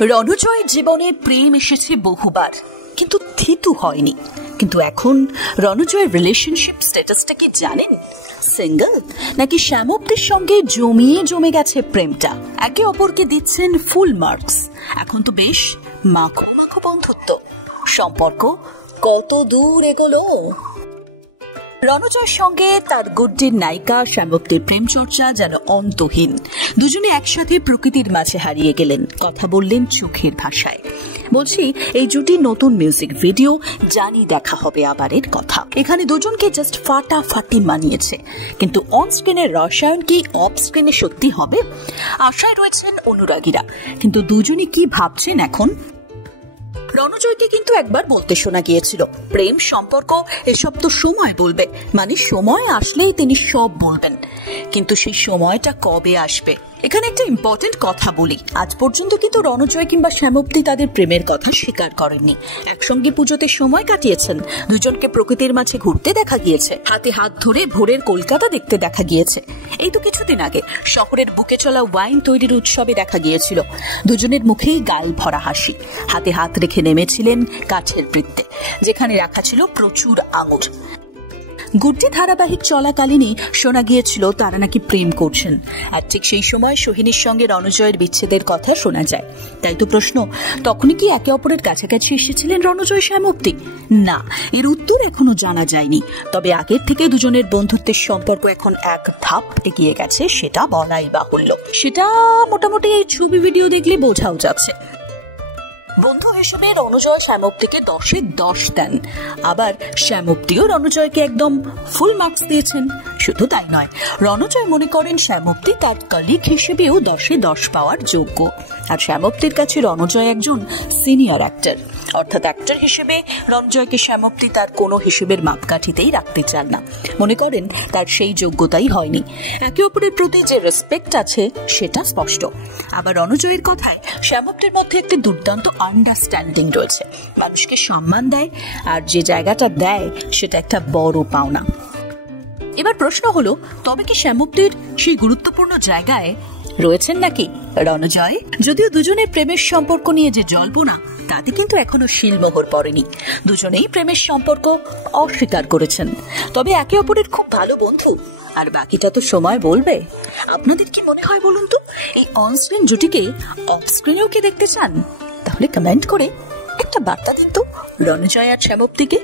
রণজয়ের জীবনে প্রেম এসেছে বহুবার, কিন্তু থিতু হয়নি। কিন্তু এখন রণজয়ের রিলেশনশিপ স্ট্যাটাসটা কি জানেন? সিঙ্গেল নাকি শ্যামপ্তির সঙ্গে জমে গেছে প্রেমটা? একে অপরকে দিচ্ছেন ফুল মার্কস। এখন তো বেশ মাখো মাখো বন্ধুত্ব। সম্পর্ক কত দূর এগোলো? রণজয়ের সঙ্গে তার গুড্ডির নায়িকা শ্যামপ্তির প্রেম চর্চা যেন অন্তহীন। দুজনে একসাথে প্রকৃতির মাঝে হারিয়ে গেলেন, কথা বললেন চোখের ভাষায়। বলছি, এই জুটির নতুন মিউজিক ভিডিও জানি দেখা হবে আবারের কথা। এখানে দুজনকে জাস্ট ফাটাফাটি মানিয়েছে, কিন্তু অন স্ক্রিনের রসায়ন কি অফ স্ক্রিনে সত্যি হবে? আশায় রয়েছেন অনুরাগীরা, কিন্তু দুজনে কি ভাবছেন এখন? রণজয়কে কিন্তু একবার বলতে শোনা গিয়েছিল, প্রেম সম্পর্ক এসব তো সময় বলবে, মানে সময় আসলেই তিনি সব বলবেন। কিন্তু সেই সময়টা কবে আসবে? এখানে একটা ইম্পর্টেন্ট কথা বলি, আজ পর্যন্ত কিন্তু রণজয় কিংবা শ্যামপ্তি তাদের প্রেমের কথা স্বীকার করেননি। একসঙ্গে পুজোতে সময় কাটিয়েছেন, দুজনকে প্রকৃতির মাঝে ঘুরতে দেখা গিয়েছে, হাতে হাত ধরে ভোরের কলকাতা দেখতে দেখা গিয়েছে। এই তো কিছুদিন আগে শহরের বুকে চলা ওয়াইন তৈরির উৎসবে দেখা গিয়েছিল। দুজনের মুখেই গাল ভরা হাসি, হাতে হাত রেখে নেমেছিলেন কাঠের বৃত্তে, যেখানে রাখা ছিল প্রচুর আঙুর। গুড্ডি ধারাবাহিক চলাকালীনই শোনা গিয়েছিল তারা নাকি প্রেম করছেন, আর ঠিক সেই সময় সোহিনীর সঙ্গে রণজয়ের বিচ্ছেদের কথা শোনা যায়। তাই তো প্রশ্ন, তখনই কি একে অপরের কাছাকাছি এসেছিলেন রণজয় শ্যামপ্তি? না, এর উত্তর এখনো জানা যায়নি। তবে আগের থেকে দুজনের বন্ধুত্বের সম্পর্ক এখন এক ধাপ এগিয়ে গেছে, সেটা বলাই বাহুল্য। সেটা মোটামুটি এই ছবি ভিডিও দেখলে বোঝাও যাচ্ছে। বন্ধু হিসেবে রণজয় শ্যামপ্তিকে 10-এ 10 দেন, আবার শ্যামপ্তিও রণজয়কে একদম ফুল মার্কস দিয়েছেন। শুধু তাই নয়, রণজয় মনে করেন শ্যামপ্তি তার কলিগ হিসেবেও 10-এ 10 পাওয়ার যোগ্য। আর শ্যামপ্তির কাছে রণজয় একজন সিনিয়র অ্যাক্টর, অর্থাৎ অ্যাক্টর হিসেবে রণজয়কে শ্যামপ্তি তার কোনো হিসেবের মাপকাঠিতেই রাখতে চান না। মনে করেন তার সেই যোগ্যতাই হয়নি। একে অপরের প্রতি যে রেসপেক্ট আছে সেটা স্পষ্ট। আবার রণজয়ের কথায় শ্যামপ্তির মধ্যে একটি দুর্দান্ত আন্ডারস্ট্যান্ডিং রয়েছে, মানুষকে সম্মান দেয়, আর যে জায়গাটা দেয় সেটা একটা বড় পাওনা। এবার প্রশ্ন হলো, তবে কি শ্যামপ্তির সেই গুরুত্বপূর্ণ জায়গায় রয়েছেন নাকি রণজয়? যদিও দুজনের প্রেমের সম্পর্ক নিয়ে যে জল্পনা, তাতে কিন্তু এখনো শিলমোহর পড়েনি। দুজনেই প্রেমের সম্পর্ক অস্বীকার করেছেন, তবে একে অপরের খুব ভালো বন্ধু। আর বাকিটা তো সময় বলবে। আপনাদের কি মনে হয় বলুন তো, এই অনস্ক্রিন জুটিকে অফ স্ক্রিনেও কি দেখতে চান? তাহলে কমেন্ট করে একটা বার্তা দিন তো রণজয় আর শ্যামপ্তিকে।